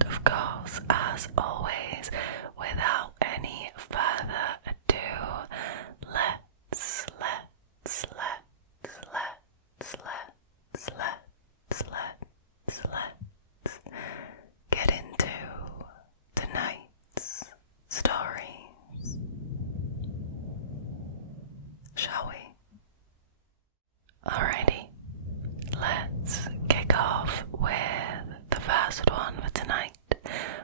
And of course, as always, without any further ado, let's get into tonight's stories, shall we? Alrighty, let's kick off with the first one for tonight,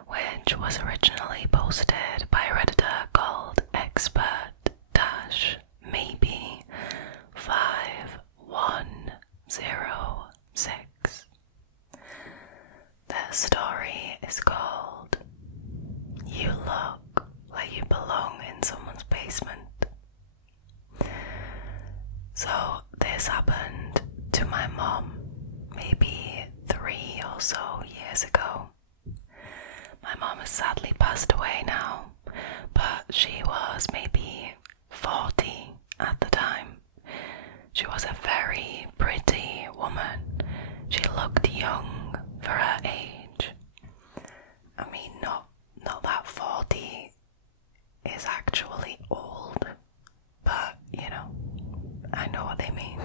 which was originally posted by a Redditor called Expert-Maybe 5106. Their story is called You Look Like You Belong in Someone's Basement. So this happened to my mom maybe 3 or so years ago. My mom has sadly passed away now, but she was maybe 40 at the time. She was a very pretty woman. She looked young for her age. I mean, not that 40 is actually old, but you know, I know what they mean.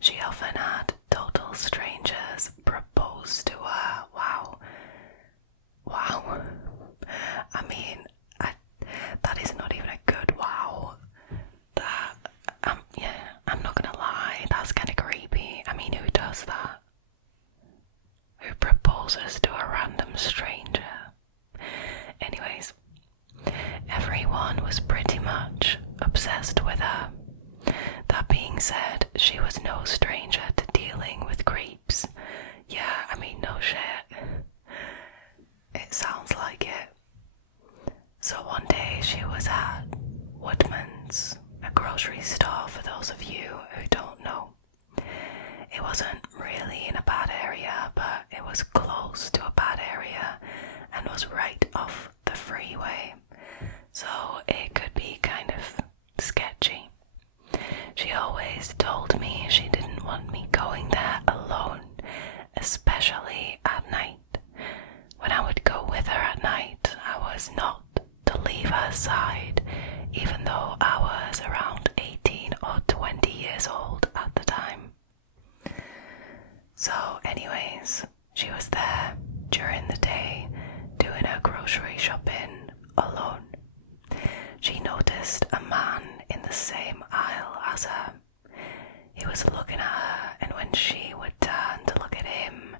She often had total strangers propose to her. Wow. I mean, that is not even a good wow. I'm not gonna lie, that's kind of creepy. I mean, who does that? Who proposes to a random stranger? Anyways, everyone was pretty much obsessed with her. That being said, she was no stranger to dealing with creeps. Yeah, I mean, no shit. It sounds like it. So one day she was at Woodman's, a grocery store for those of you who don't know. It wasn't really in a bad area, but it was close to a bad area and was right off the freeway. So it could be kind of sketchy. She always told me she didn't want me going there alone, especially at night. When I would go with her at night, I was not to leave her side, even though I was around 18 or 20 years old at the time. So anyways, she was there during the day doing her grocery shopping alone. She noticed a man in the same aisle as her. He was looking at her, and when she would turn to look at him,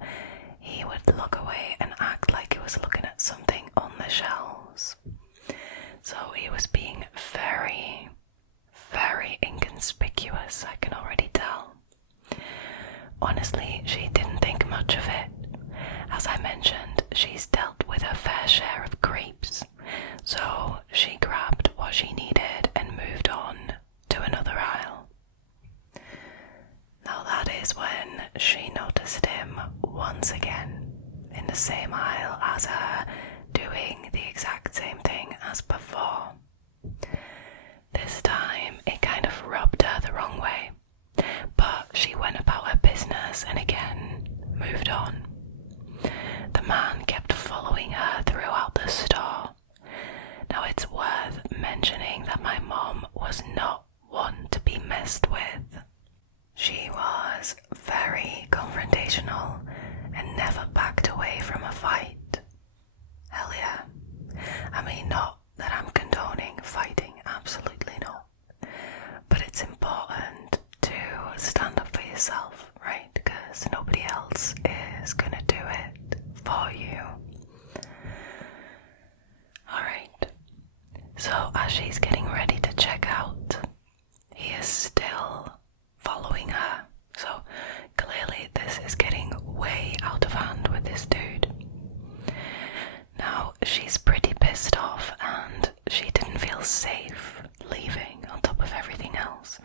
he would look away and act like he was looking at something on the shelves. So he was being very, very inconspicuous, I can already tell. Honestly, she didn't think much of it. As I mentioned, she's dealt with her fair share of creeps, so she grabbed what she needed and moved on to another aisle. Now that is when she noticed him once again in the same aisle as her, doing the exact same thing as before. This time it kind of rubbed her the wrong way, but she went about her business and again moved on. The man kept following her throughout the store. Now it's worth mentioning that my mom was not one to be messed with. She was very confrontational and never backed away from a fight. Hell yeah. I mean, not that I'm condoning fighting, absolutely not. But it's important to stand up for yourself, right? Because nobody else is gonna do it for you. Alright, so as she's getting ready to check out, he is still following her. So clearly this is getting way out of hand with this dude. Now she's pretty pissed off and she didn't feel safe leaving on top of everything else.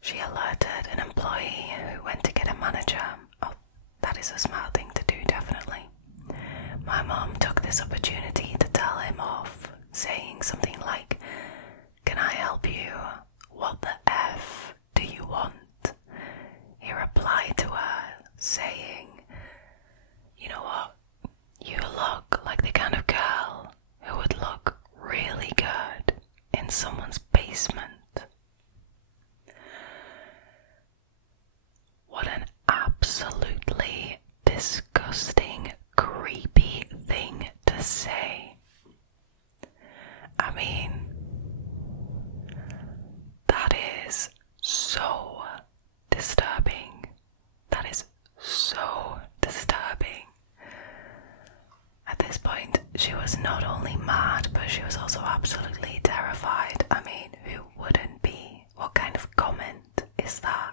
She alerted an employee who went to get a manager. Oh, that is a smart thing to do, definitely. My mom took this opportunity to tell him off, saying something like, "Can I help you? What the F do you want?" He replied to her saying, "You know what? she was not only mad, but she was also absolutely terrified. I mean, who wouldn't be? What kind of comment is that?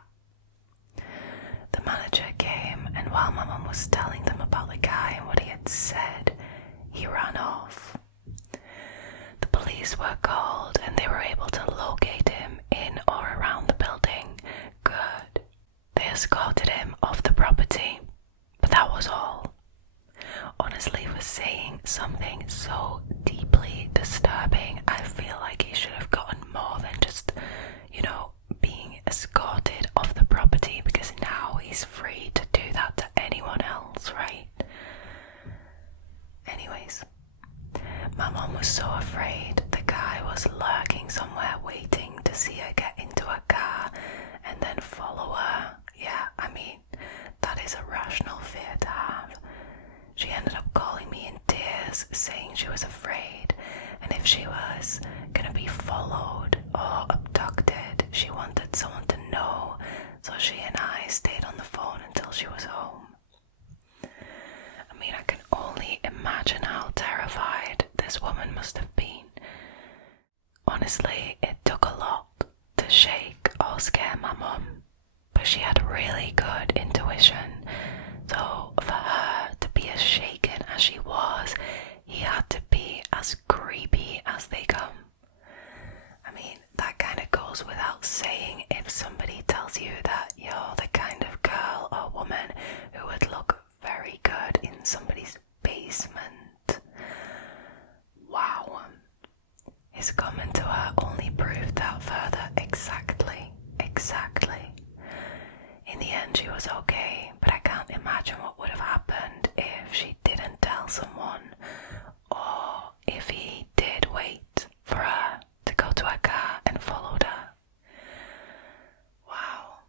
The manager came, and while my mum was telling them about the guy and what he had said, he ran off. The police were called, and they were able to locate him in or around the building. Good. They escorted him off the property, but that was all. Honestly, for saying something so deeply disturbing, I feel like he should have gotten more than just, being escorted off the property, because now he's free to do that to anyone else, right? Anyways, my mum was so afraid the guy was lurking somewhere waiting to see her get into a car and then follow her. Yeah, I mean, that is a rational fear to have. She ended up calling me in tears, saying she was afraid, and if she was gonna be followed or abducted, she wanted someone to know, so she and I stayed on the phone until she was home. I mean, I can only imagine how terrified this woman must have been. Honestly, it took a lot to shake or scare my mum, but she had really good intuition, so for her to be as shaken as she was, he had to be as creepy as they come. I mean, that kind of goes without saying if somebody tells you that you're the kind of girl or woman who would look very good in somebody's basement. Wow. His comment to her only proved that further. Exactly. In the end, she was okay, but I can't imagine what would have happened if she didn't tell someone, or if he did wait for her to go to her car and followed her. Wow.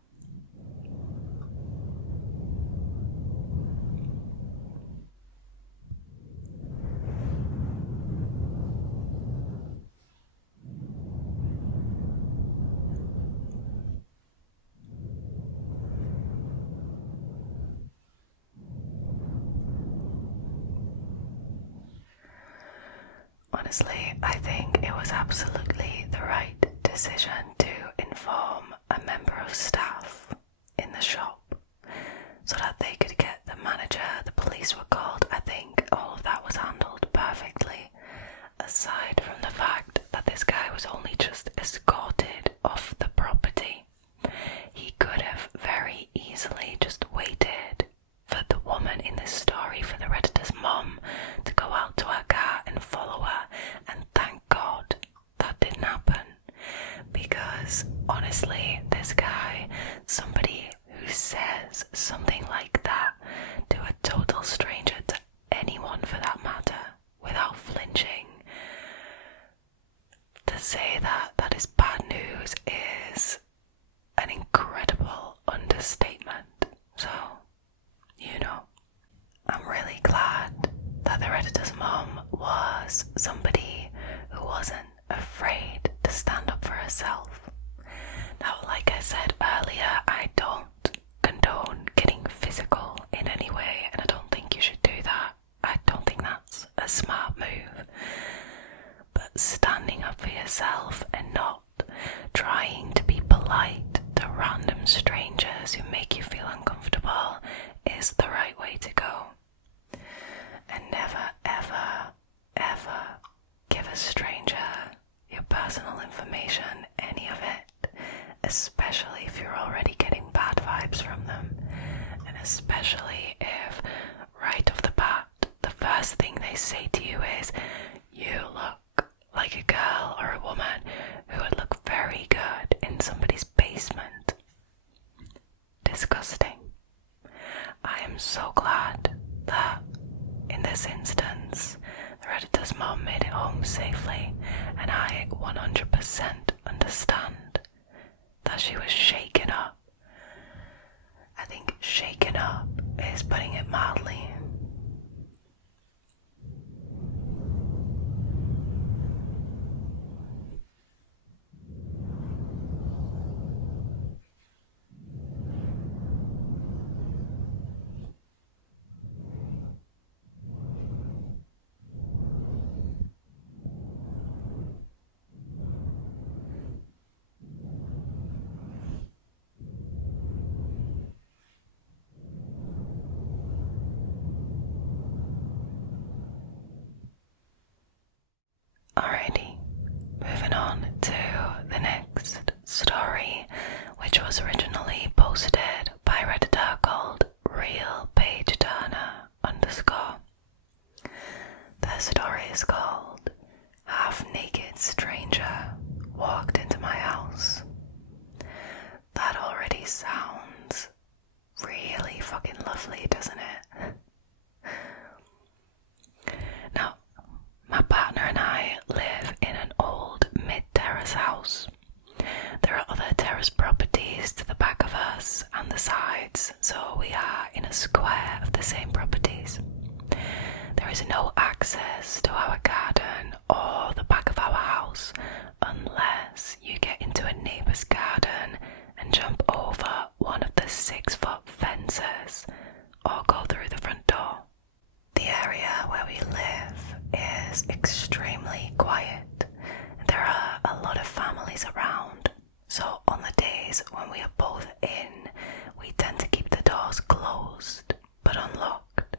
Honestly, I think it was absolutely the right decision to inform a member of staff in the shop so that they could get the manager. The police were called. I think all of that was handled perfectly, aside from the fact that this guy was only just escorted off the property. He could have very easily just waited for the woman in this story, for the Redditor's mom, to go out to her car and follow her, and thank God that didn't happen, because honestly, this guy, somebody who says something like that to a total stranger, to anyone for that matter, without flinching, to say that that is bad news is an incredible understatement. So, I'm really glad that the Redditor's mom was somebody who wasn't afraid to stand up for herself. Now, like I said earlier, I don't condone getting physical in any way, and I don't think you should do that. I don't think that's a smart move. But standing up for yourself and not trying to be polite to random strangers who make you feel uncomfortable is the right way to go. And never, ever, ever give a stranger your personal information, any of it, especially if you're already getting bad vibes from them, and especially if right off the bat the first thing they say to you is, you look like a girl or a woman who would look very good in somebody's basement. Disgusting. I am so glad that in this instance the Redditor's mom made it home safely, and I 100% understand that she was shaken up. I think shaken up is putting it mildly. is no access to our garden or the back of our house unless you get into a neighbour's garden and jump over one of the 6-foot fences or go through the front door. The area where we live is extremely quiet. There are a lot of families around, so on the days when we are both in, we tend to keep the doors closed but unlocked.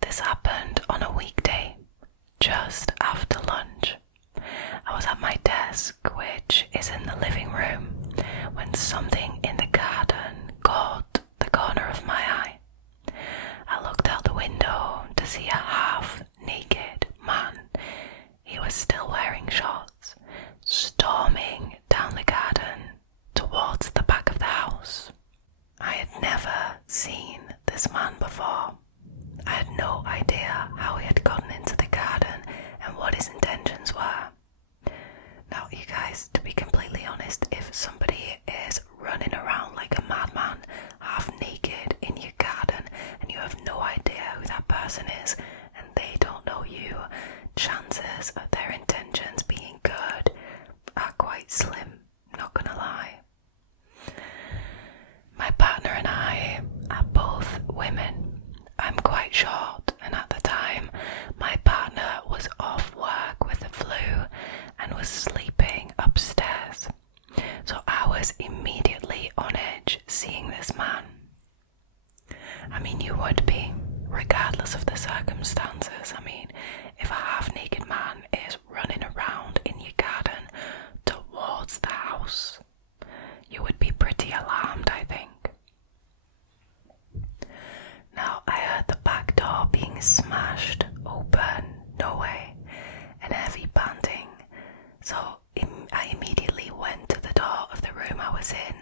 This happened on a weekday, just after lunch. I was at my desk, which is in the living room, when something in the garden caught the corner of my eye. I looked out the window to see a half-naked man. He was still wearing shorts, storming down the garden towards the back of the house. I had never seen this man before. I had no idea how he had gotten into the garden and what his intentions were. Now, you guys, to be completely honest, if somebody is running around like a madman, half naked in your garden, and you have no idea who that person is, and they don't know you, chances of their intentions being good are quite slim, not gonna lie. My partner and I are both women. I'm quite short, and at the time, my partner was off work with the flu and was sleeping upstairs. So I was immediately on edge seeing this man. I mean, you would be, regardless of the circumstances. I mean, if a half-naked man is running around in your garden towards the house, you would be pretty alarmed, I think. Now, I heard the back door being smashed open, no way, and heavy panting. So I immediately went to the door of the room I was in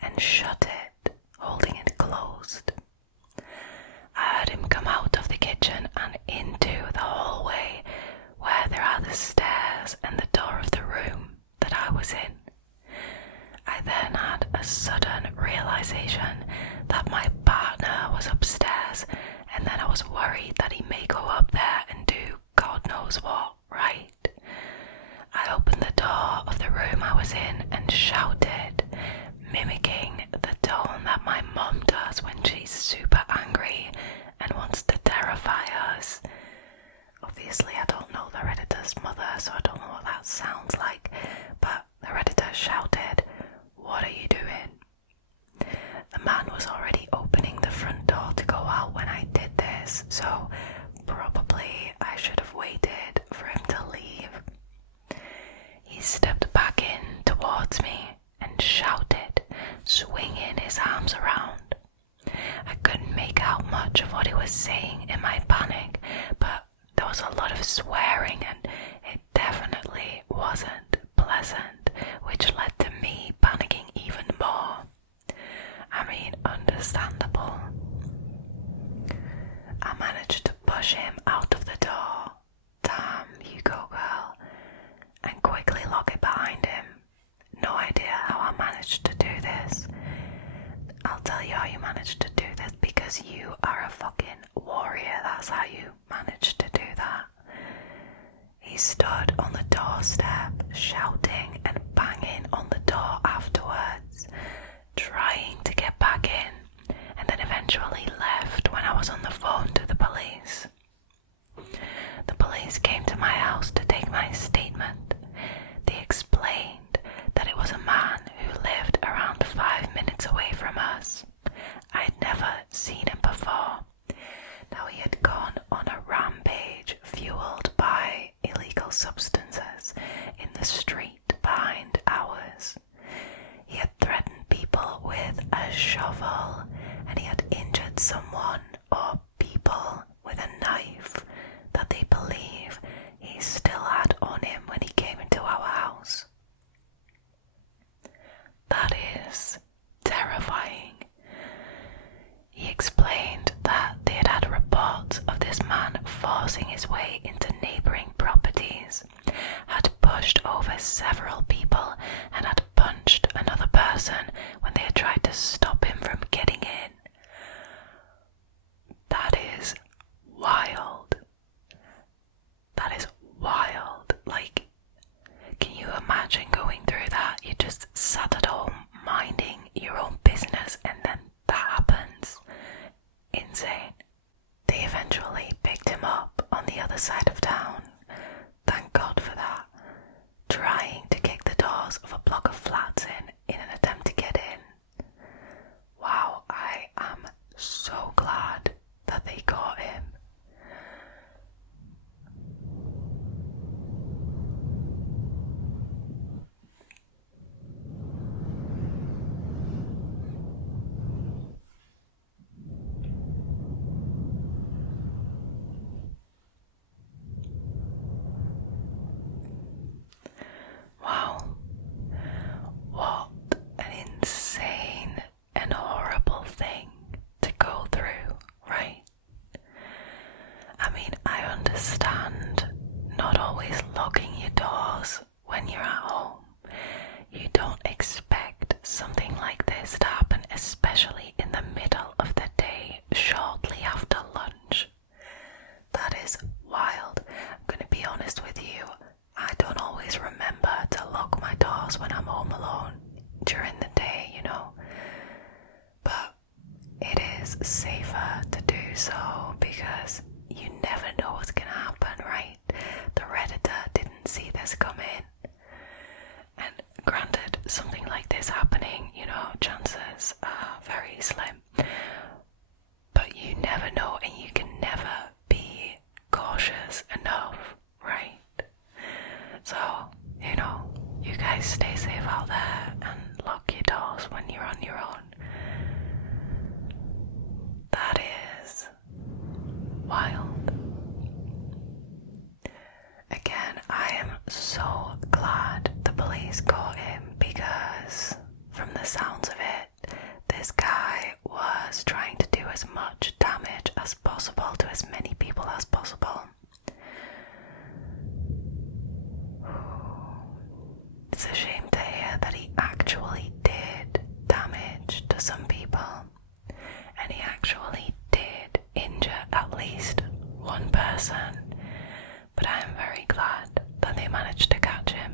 and shut it, holding it closed. I heard him come out of the kitchen and into the hallway where there are the stairs and the door of the room that I was in. I then had a sudden realization that my partner was upstairs, and then I was worried that he may go up there and do God knows what, right? I opened the door of the room I was in and shouted, mimicking the tone that my mum does when she's super angry and wants to terrify us. Obviously, I don't know the Redditor's mother, so I don't know what that sounds like, but the Redditor shouted, "What are you doing?" The man was already opening the front door to go out when I did this, so probably I should have waited for him to leave. He stepped back in towards me and shouted, swinging his arms around. I couldn't make out much of what he was saying in my panic, but there was a lot of swearing and it definitely wasn't pleasant, which led to me panicking even more. I mean, understandable. I managed to push him out of the door. Damn, you go, girl. And quickly lock it behind him. No idea how I managed to do this. I'll tell you how you managed to do this, because you are a fucking warrior. That's how you managed to do that. He stood on the doorstep, shouting and banging on the door afterwards, trying to get back in, and then eventually left when I was on the phone to the police. The police came to my house to take my statement. They explained that it was a man who lived around 5 minutes away from us. I had never seen him before. Now, he had gone on a rampage fueled by illegal substances in the street behind ours. He had threatened people with a shovel, and he had injured someone or people with a knife that they believe he still had on him when he came into our house. That is terrifying. He explained that they had had reports of this man forcing his way into neighbouring properties, had pushed over several people, and had punched another person when they had tried to stop him from getting in. That is wild. other side of town. Thank God for that. Trying to kick the doors of a block of flats in an attempt to get in. Wow, I am so glad that they got him. Wow, what an insane and horrible thing to go through, right? I mean, I understand not always locking your doors when you're at home. You don't expect something like this to happen, especially in the middle of the day, shortly after lunch. That is wild. I'm going to be honest with you. I don't always remember to lock my doors when I'm home alone during the day, you know. But it is safer to do so because you never know what's going to happen, right? The Redditor didn't see this coming. And granted, something like this happening, you know, chances are very slim. But you never know, and you can never be cautious enough, right? So, you know, you guys stay safe out there and lock your doors when you're on your own. That is wild. Again, I am so glad the police caught him because, from the sounds of it, this guy was trying to do as much damage as possible to as many people as possible. It's a shame to hear that he actually did damage to some people, and he actually did injure at least one person, but I am very glad that they managed to catch him.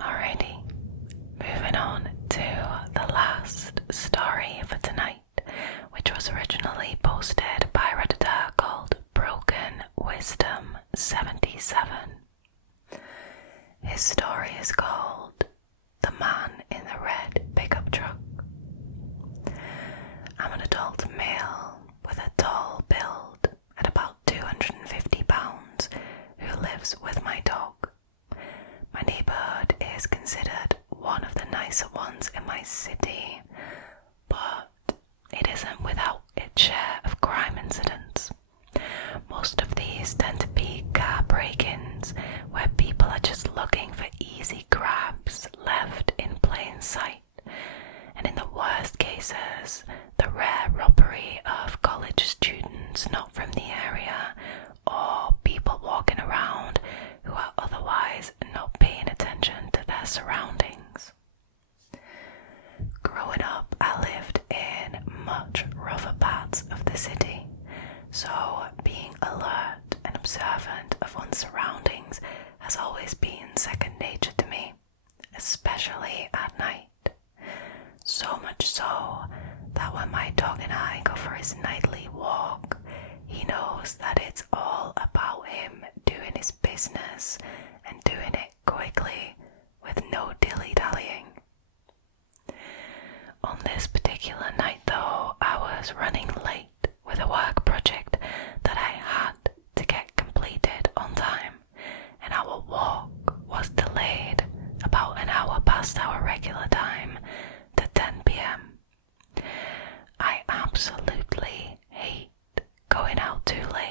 Alrighty, moving on to the last story for tonight, which was originally posted by Redditor called Broken Wisdom 77. His story is called The Man in the Red Pickup Truck. I'm an adult male with a tall build at about 250 pounds who lives with my dog. My neighbourhood is considered one of the nicer ones in my city, but it isn't without its share of crime incidents. Most of these tend to be car break-ins where people are just looking for easy grabs left in plain sight, and in the worst cases, the rare robbery of college students not from the area or people walking around who are otherwise not paying attention to their surroundings. Growing up, I lived in much rougher parts of the city, so being alert and observant of one's surroundings has always been second nature to me, especially at night. So much so that when my dog and I go for his nightly walk, he knows that it's all about him doing his business and doing it quickly with no dilly-dallying. On this particular night though, I was running late with a work project that I had to get completed on time, and our walk was delayed about an hour past our regular time to 10 p.m. I absolutely hate going out too late.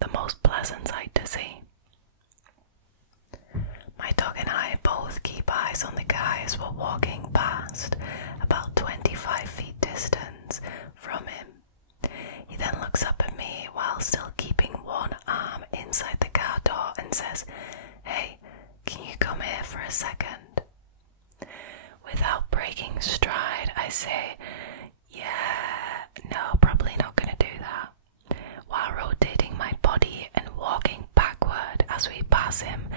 the most pleasant sight to see. My dog and I both keep eyes on the guy as we're walking past, about 25 feet distance from him. He then looks up at me while still keeping one arm inside the car door and says, "Hey, can you come here for a second?" Without breaking stride, I say, "Yeah, no, probably not gonna do that," while rotating my body and walking backward as we pass him,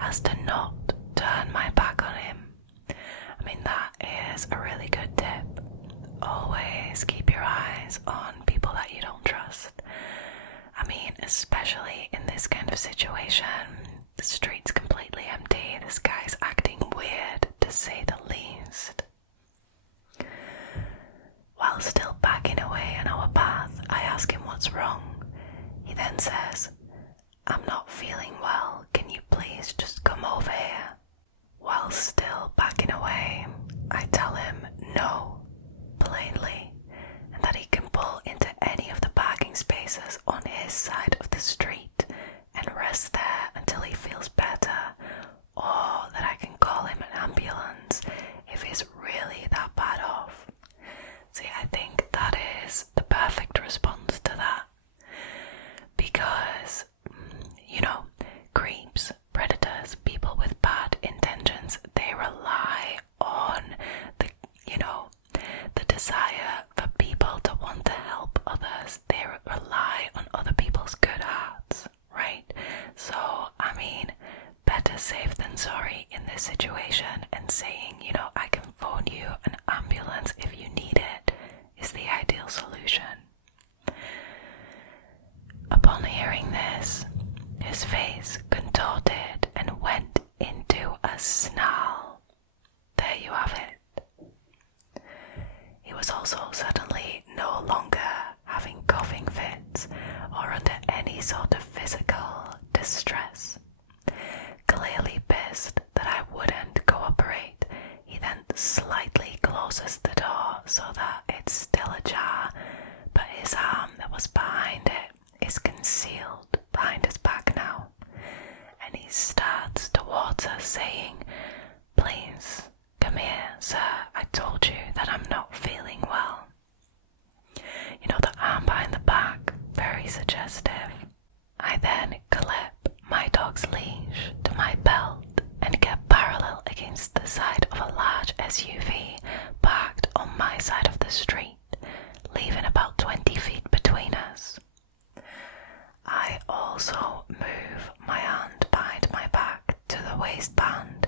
as to not turn my back on him. I mean, that is a really good tip. Always keep your eyes on people that you don't trust. I mean, especially in this kind of situation, the street's completely empty, this guy's acting weird to say the least. While still backing away on our path, I ask him what's wrong. He then says, "I'm not feeling well, can you please just come over here?" While still backing away, I tell him no, plainly, and that he can pull into any of the parking spaces on his side of the street and rest there until he feels better, or that I can call him an ambulance if he's really that bad off. See, I think that is the perfect response to that. Because, creeps, predators, people with bad intentions, they rely on the desire for people to want to help others. They rely on other people's good hearts, right? So, I mean, better safe than sorry in this situation, and saying, I can phone you an ambulance if you need it, is the ideal solution. Upon hearing this, his face contorted and went into a snarl. There you have it. He was also suddenly no longer having coughing fits or under any sort of physical distress. Clearly pissed that I wouldn't cooperate, he then slightly closes the door so that it's still ajar, but his arm that was behind it is concealed behind his back now, and he starts towards us saying, "Please, come here, sir, I told you that I'm not feeling well." The arm behind the back, very suggestive. I then clip my dog's leash to my belt and get parallel against the side of a large SUV parked on my side of the street, leaving about 20 feet between us. I also move my hand behind my back to the waistband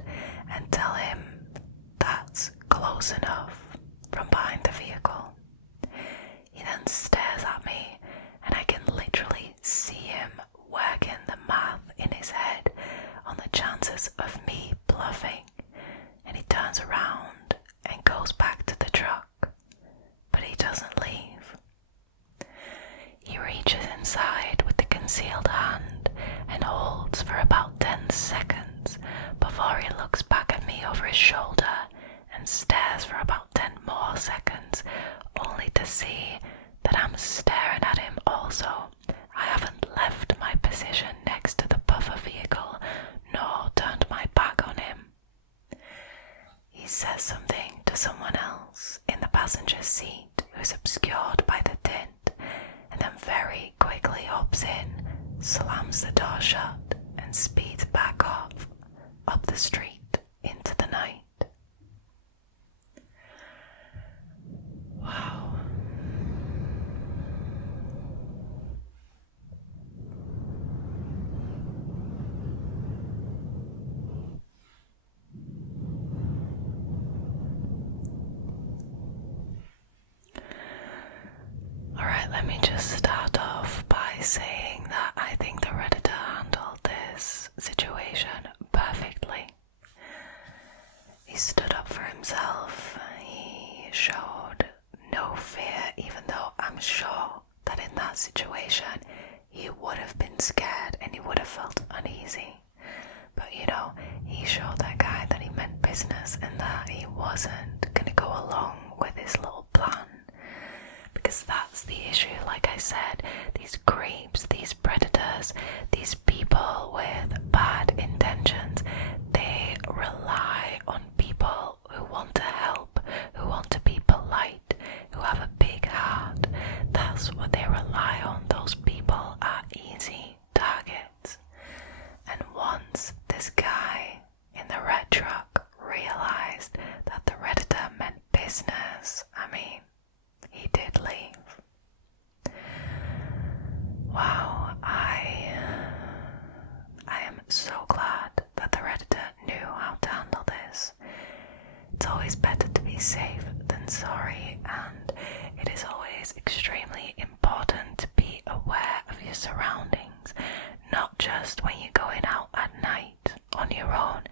and tell him that's close enough from behind the vehicle. He then stares at me, and I can literally see him working the math in his head on the chances of me bluffing, and he turns around and goes back to the truck, but he doesn't leave. He reaches inside with the concealed hand and holds for about 10 seconds before he looks back at me over his shoulder and stares for about 10 more seconds, only to see that I'm staring at him also. I haven't left my position next to the buffer vehicle, nor turned my back on him. He says something to someone else in the passenger seat who's obscured by the tint, and then very quickly hops in, slams the door shut, and speeds back off, up the street into the night. Wow. Alright, let me just start off by saying that I think the Redditor handled this situation perfectly. He stood up for himself. He showed no fear, even though I'm sure that in that situation he would have been scared and he would have felt uneasy. But he showed that guy that he meant business and that he wasn't going to go along with his little plan. Because that's the issue, like I said, these creeps, these predators, because these people with bad intentions, they rely on people who want to help, who want to be polite, who have a big heart. That's what they rely on. Those people are easy targets. And once this guy in the red truck realized that the Redditor meant business, he did leave. Wow, I am so glad that the Redditor knew how to handle this. It's always better to be safe than sorry, and it is always extremely important to be aware of your surroundings, not just when you're going out at night on your own,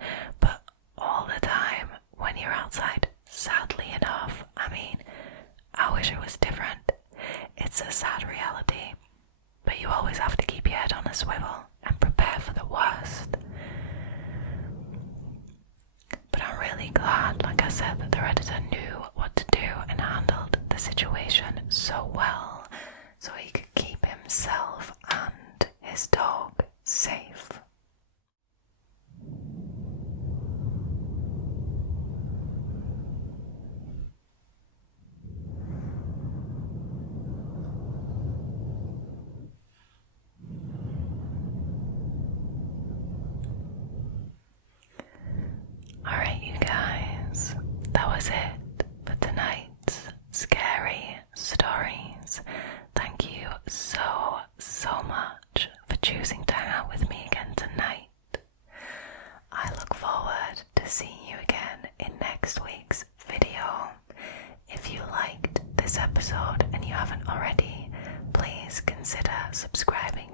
but all the time when you're outside. Sadly enough, I wish it was different. It's a sad reality, but you always have to keep your head on a swivel and prepare for the worst. But I'm really glad, like I said, that the Redditor knew what to do and handled the situation so well, so he could keep himself and his dog safe. Alright, you guys, that was it for tonight's scary stories. Thank you so much for choosing to hang out with me again tonight. I look forward to seeing you again in next week's video. If you liked this episode and you haven't already, please consider subscribing